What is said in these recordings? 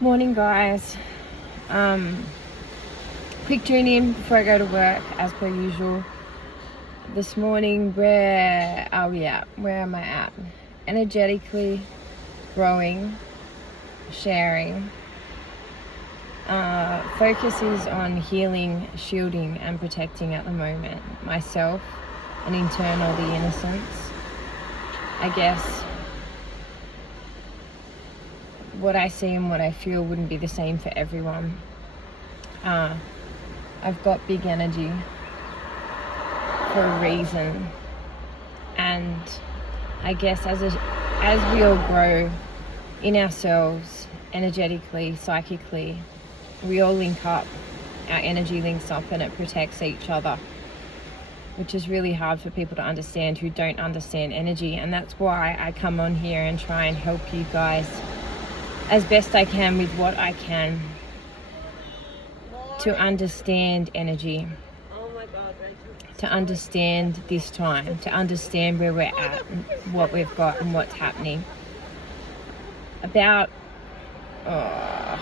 Morning, guys. Quick tune in before I go to work, as per usual. This morning, where are we at? Where am I at? Energetically growing, sharing. Focus is on healing, shielding, and protecting at the moment. Myself, and internal, the innocence. I guess what I see and what I feel wouldn't be the same for everyone. I've got big energy for a reason, and I guess as we all grow in ourselves, energetically, psychically, we all link up. Our energy links up and it protects each other, which is really hard for people to understand who don't understand energy. And that's why I come on here and try and help you guys as best I can with what I can to understand energy, to understand this time, to understand where we're at, and what we've got and what's happening. About, I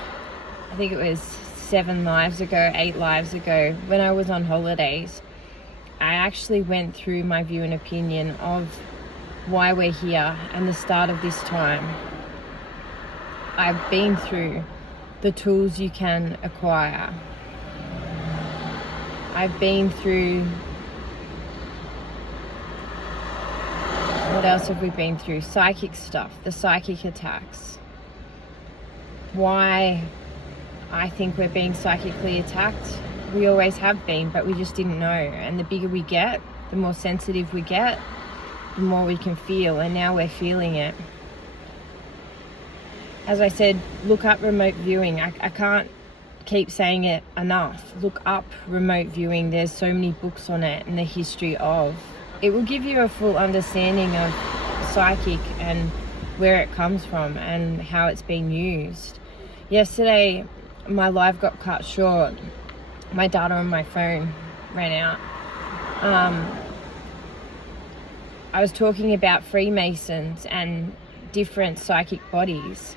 think it was 8 lives ago, when I was on holidays, I actually went through my view and opinion of why we're here and the start of this time. I've been through the tools you can acquire. I've been through, what else have we been through? Psychic stuff, the psychic attacks. Why I think we're being psychically attacked. We always have been, but we just didn't know. And the bigger we get, the more sensitive we get, the more we can feel. And now we're feeling it. As I said, look up remote viewing. I can't keep saying it enough. Look up remote viewing. There's so many books on it and the history of. It will give you a full understanding of psychic and where it comes from and how it's being used. Yesterday, my live got cut short. My data on my phone ran out. I was talking about Freemasons and different psychic bodies.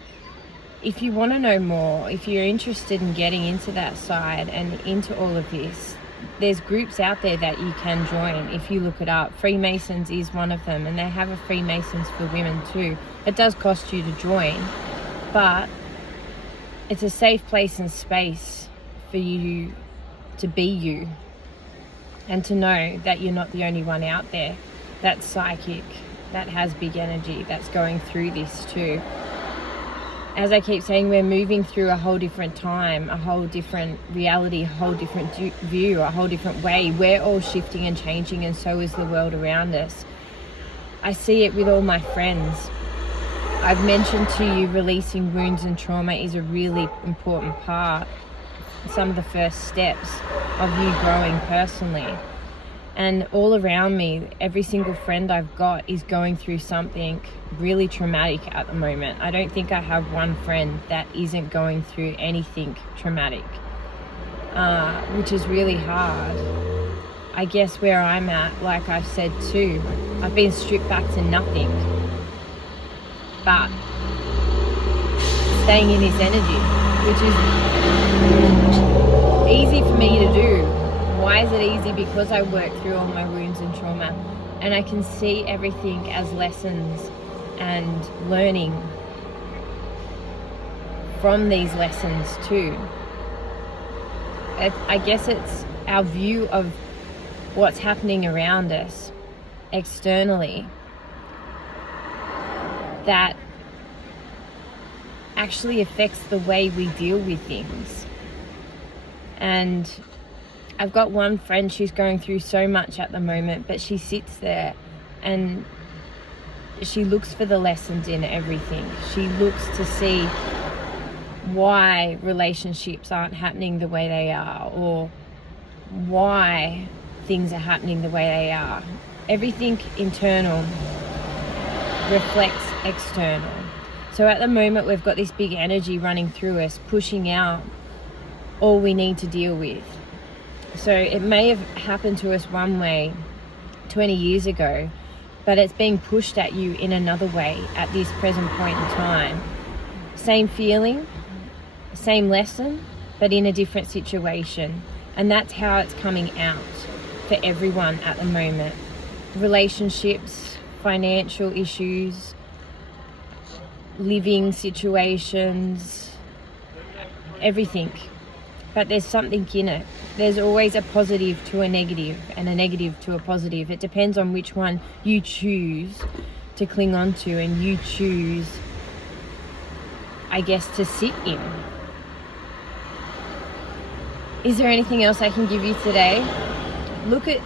If you want to know more, if you're interested in getting into that side and into all of this, there's groups out there that you can join if you look it up. Freemasons is one of them, and they have a Freemasons for women too. It does cost you to join, but it's a safe place and space for you to be you and to know that you're not the only one out there that's psychic, that has big energy, that's going through this too. As I keep saying, we're moving through a whole different time, a whole different reality, a whole different view, a whole different way. We're all shifting and changing, and so is the world around us. I see it with all my friends. I've mentioned to you releasing wounds and trauma is a really important part, some of the first steps of you growing personally. And all around me, every single friend I've got is going through something really traumatic at the moment. I don't think I have one friend that isn't going through anything traumatic, which is really hard. I guess where I'm at, like I've said too, I've been stripped back to nothing, but staying in this energy, which is easy for me to do. Why is it easy? Because I work through all my wounds and trauma, and I can see everything as lessons and learning from these lessons too. I guess it's our view of what's happening around us externally that actually affects the way we deal with things. And I've got one friend, she's going through so much at the moment, but she sits there and she looks for the lessons in everything. She looks to see why relationships aren't happening the way they are, or why things are happening the way they are. Everything internal reflects external. So at the moment, we've got this big energy running through us, pushing out all we need to deal with. So it may have happened to us one way 20 years ago, but it's being pushed at you in another way at this present point in time. Same feeling, same lesson, but in a different situation. And that's how it's coming out for everyone at the moment. Relationships, financial issues, living situations, everything. But there's something in it. There's always a positive to a negative and a negative to a positive. It depends on which one you choose to cling on to and you choose, I guess, to sit in. Is there anything else I can give you today? Look at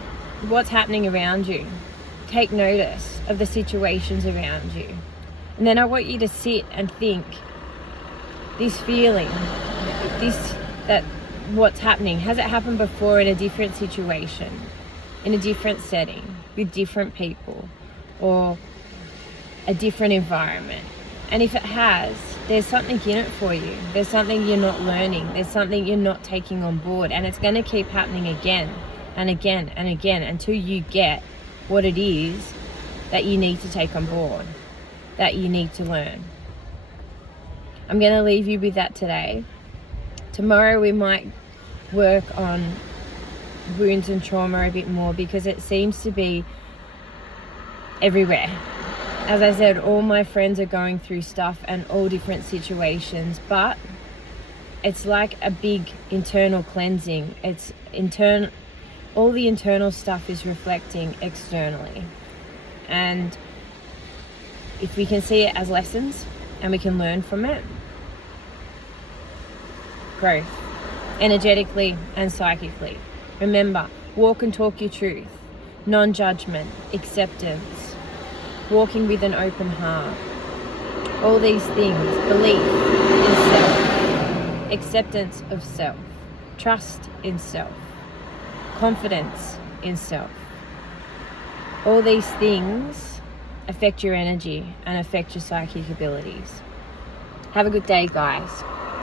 what's happening around you. Take notice of the situations around you. And then I want you to sit and think, this feeling, what's happening, has it happened before in a different situation, in a different setting, with different people, or a different environment? And if it has, there's something in it for you. There's something you're not learning. There's something you're not taking on board. And it's going to keep happening again and again and again until you get what it is that you need to take on board, that you need to learn. I'm going to leave you with that today. Tomorrow we might work on wounds and trauma a bit more, because it seems to be everywhere. As I said, all my friends are going through stuff and all different situations, but it's like a big internal cleansing. It's internal. All the internal stuff is reflecting externally. And if we can see it as lessons and we can learn from it, growth, energetically and psychically. Remember, walk and talk your truth, non-judgment, acceptance, walking with an open heart. All these things, belief in self, acceptance of self, trust in self, confidence in self. All these things affect your energy and affect your psychic abilities. Have a good day, guys.